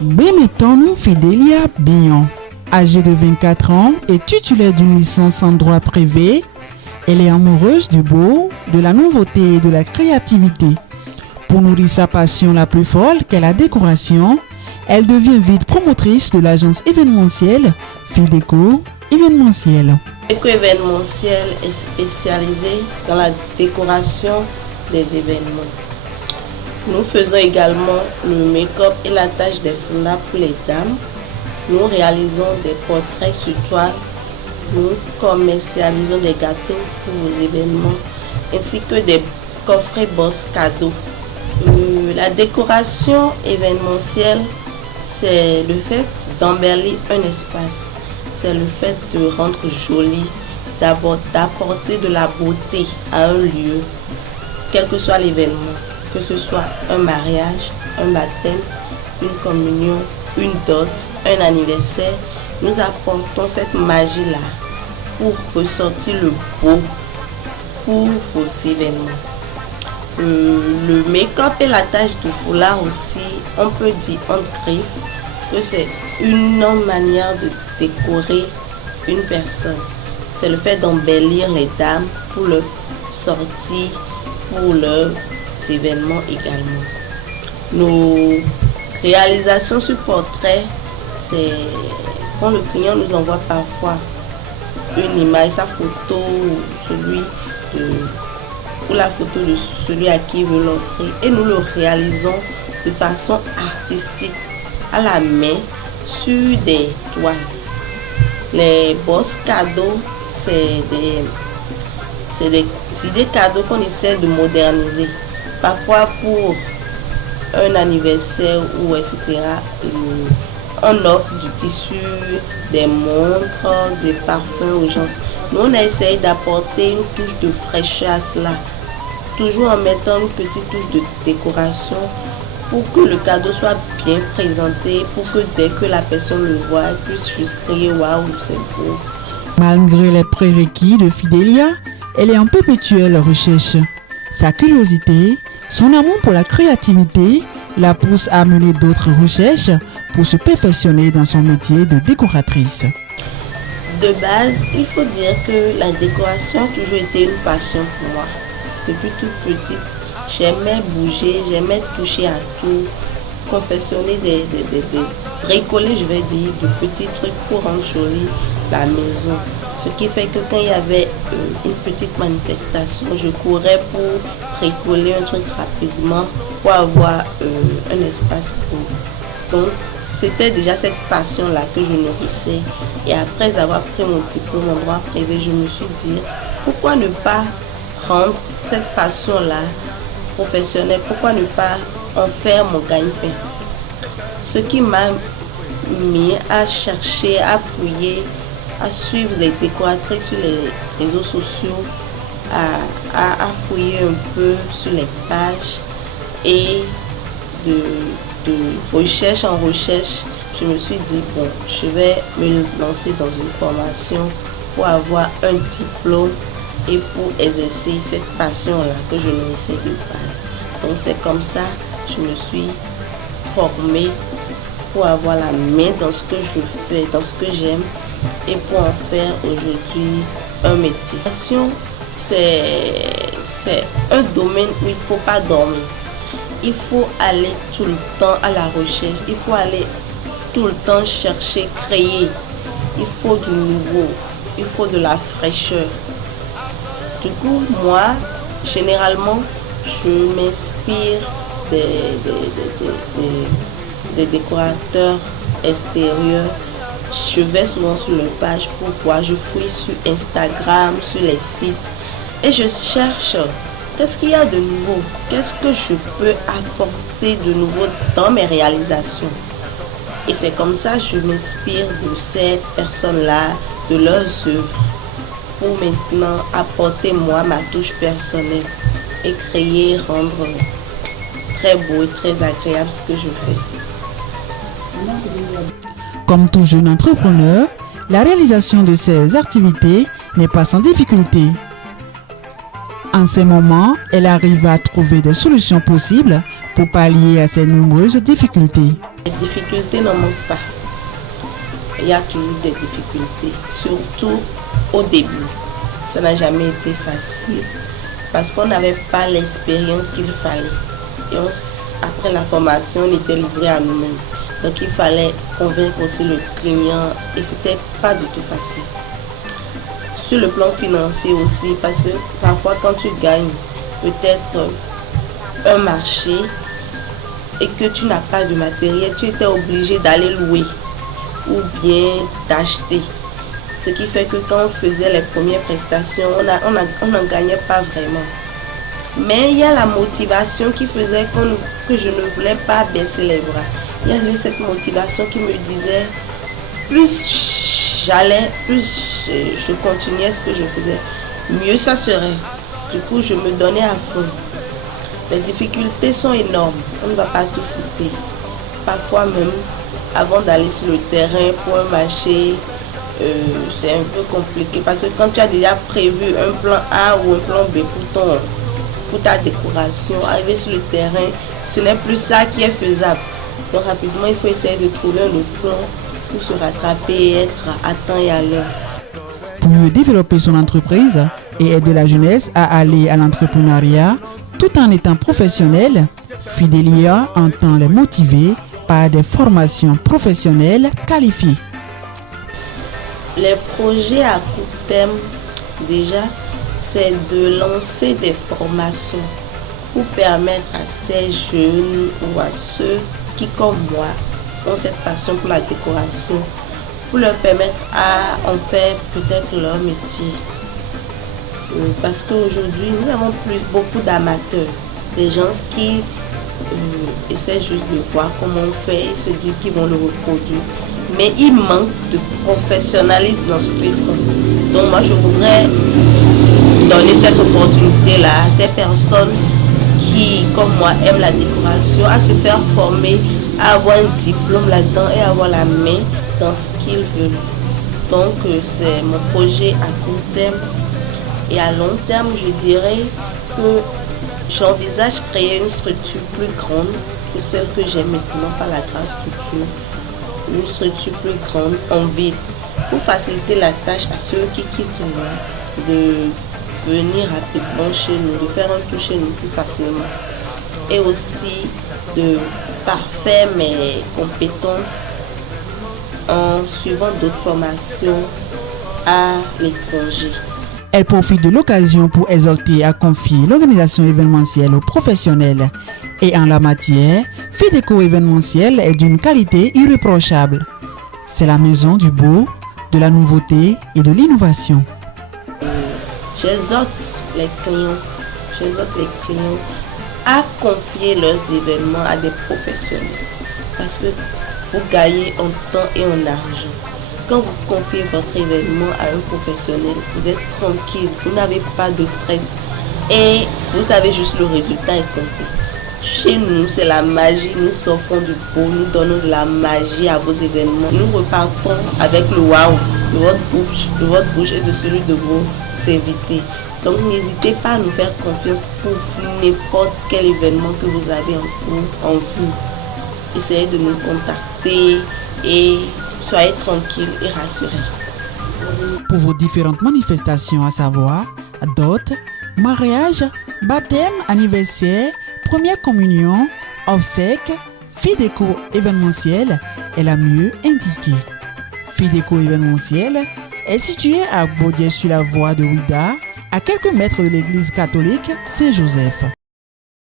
Béméton Fidélia Bignon, âgée de 24 ans et titulaire d'une licence en droit privé, elle est amoureuse du beau, de la nouveauté et de la créativité. Pour nourrir sa passion la plus folle qu'est la décoration, elle devient vite promotrice de l'agence événementielle Fideco Événementiel. Fideco Événementiel est spécialisée dans la décoration des événements. Nous faisons également le make-up et l'attache des foulards pour les dames. Nous réalisons des portraits sur toile. Nous commercialisons des gâteaux pour vos événements ainsi que des coffrets boss cadeaux. La décoration événementielle, c'est le fait d'embellir un espace. C'est le fait de rendre joli, d'apporter de la beauté à un lieu, quel que soit l'événement. Que ce soit un mariage, un baptême, une communion, une dot, un anniversaire, nous apportons cette magie-là pour ressortir le beau pour vos événements. Le make-up et l'attache du foulard aussi, on peut dire en griffe que c'est une manière de décorer une personne. C'est le fait d'embellir les dames pour leur sortie, pour leur événements également. Nos réalisations sur portrait, c'est quand le client nous envoie parfois une image, sa photo ou la photo de celui à qui il veut l'offrir, et nous le réalisons de façon artistique à la main sur des toiles. Les boss cadeaux, c'est des cadeaux qu'on essaie de moderniser. Parfois pour un anniversaire ou etc. On offre du tissu, des montres, des parfums aux gens. Nous on a essayé d'apporter une touche de fraîcheur à cela, toujours en mettant une petite touche de décoration pour que le cadeau soit bien présenté, pour que dès que la personne le voit, elle puisse juste crier waouh, c'est beau. Malgré les prérequis de Fidélia, elle est en perpétuelle recherche. Sa curiosité, son amour pour la créativité la pousse à mener d'autres recherches pour se perfectionner dans son métier de décoratrice. De base, il faut dire que la décoration a toujours été une passion pour moi. Depuis toute petite, j'aimais bouger, j'aimais toucher à tout, confectionner bricoler, je vais dire, de petits trucs pour rendre jolie la maison. Ce qui fait que quand il y avait une petite manifestation, je courais pour bricoler un truc rapidement pour avoir un espace pour. Donc, c'était déjà cette passion-là que je nourrissais. Et après avoir pris mon diplôme en droit privé, je me suis dit, pourquoi ne pas rendre cette passion-là professionnelle? Pourquoi ne pas en faire mon gagne-pain? Ce qui m'a mis à chercher, à fouiller, à suivre les décoratrices sur les réseaux sociaux, à fouiller un peu sur les pages et de recherche en recherche, je me suis dit bon, je vais me lancer dans une formation pour avoir un diplôme et pour exercer cette passion-là que je nourrissais de base. Donc c'est comme ça que je me suis formée pour avoir la main dans ce que je fais, dans ce que j'aime et pour en faire aujourd'hui un métier. La passion, c'est un domaine où il ne faut pas dormir. Il faut aller tout le temps à la recherche, il faut aller tout le temps chercher, créer. Il faut du nouveau, il faut de la fraîcheur. Du coup, moi, généralement, je m'inspire des décorateurs extérieurs. Je vais souvent sur leur page pour voir, je fouille sur Instagram, sur les sites et je cherche qu'est-ce qu'il y a de nouveau, qu'est-ce que je peux apporter de nouveau dans mes réalisations. Et c'est comme ça que je m'inspire de ces personnes-là, de leurs œuvres, pour maintenant apporter moi ma touche personnelle et créer, rendre très beau et très agréable ce que je fais. Comme tout jeune entrepreneur, la réalisation de ces activités n'est pas sans difficulté. En ces moments, elle arrive à trouver des solutions possibles pour pallier à ces nombreuses difficultés. Les difficultés n'en manquent pas. Il y a toujours des difficultés, surtout au début. Ça n'a jamais été facile parce qu'on n'avait pas l'expérience qu'il fallait. Et après la formation, on était livré à nous-mêmes. Donc il fallait convaincre aussi le client et c'était pas du tout facile. Sur le plan financier aussi, parce que parfois quand tu gagnes peut-être un marché et que tu n'as pas de matériel, tu étais obligé d'aller louer ou bien d'acheter. Ce qui fait que quand on faisait les premières prestations, on n'en gagnait pas vraiment. Mais il y a la motivation qui faisait que je ne voulais pas baisser les bras. Il y avait cette motivation qui me disait, plus j'allais, plus je continuais ce que je faisais, mieux ça serait. Du coup, je me donnais à fond. Les difficultés sont énormes, on ne va pas tout citer. Parfois même, avant d'aller sur le terrain pour un marché, c'est un peu compliqué parce que quand tu as déjà prévu un plan A ou un plan B pour ta décoration, arriver sur le terrain, ce n'est plus ça qui est faisable. Donc rapidement, il faut essayer de trouver un autre plan pour se rattraper et être à temps et à l'heure. Pour mieux développer son entreprise et aider la jeunesse à aller à l'entrepreneuriat tout en étant professionnel, Fidelia entend les motiver par des formations professionnelles qualifiées. Les projets à court terme, déjà, c'est de lancer des formations pour permettre à ces jeunes ou à ceux qui, comme moi, ont cette passion pour la décoration, pour leur permettre à en faire peut-être leur métier. Parce qu'aujourd'hui, nous avons beaucoup d'amateurs, des gens qui essaient juste de voir comment on fait, ils se disent qu'ils vont le reproduire. Mais il manque de professionnalisme dans ce qu'ils font. Donc moi, je voudrais donner cette opportunité-là à ces personnes qui, comme moi, aiment la décoration, à se faire former, à avoir un diplôme là-dedans et à avoir la main dans ce qu'ils veulent. Donc c'est mon projet à court terme. Et à long terme, je dirais que j'envisage créer une structure plus grande que celle que j'ai maintenant par la grâce de Dieu. Une structure plus grande en ville pour faciliter la tâche à ceux qui quittent loin de venir rapidement chez nous, de faire un tour chez nous plus facilement et aussi de parfaire mes compétences en suivant d'autres formations à l'étranger. Elle profite de l'occasion pour exhorter à confier l'organisation événementielle aux professionnels. Et en la matière, Fideco événementiel est d'une qualité irréprochable. C'est la maison du beau, de la nouveauté et de l'innovation. J'exhorte les clients à confier leurs événements à des professionnels parce que vous gagnez en temps et en argent. Quand vous confiez votre événement à un professionnel, vous êtes tranquille, vous n'avez pas de stress et vous avez juste le résultat escompté. Chez nous, c'est la magie, nous offrons du beau, nous donnons de la magie à vos événements. Nous repartons avec le waouh de votre bouche et de celui de vos invités. Donc n'hésitez pas à nous faire confiance pour n'importe quel événement que vous avez en vue. Essayez de nous contacter et soyez tranquilles et rassurés. Pour vos différentes manifestations, à savoir dot, mariage, baptême, anniversaire, première communion, obsèques, Fideco événementiel est la mieux indiquée. Fideco événementiel est situé à Baudiès sur la voie de Ouida, à quelques mètres de l'église catholique Saint-Joseph.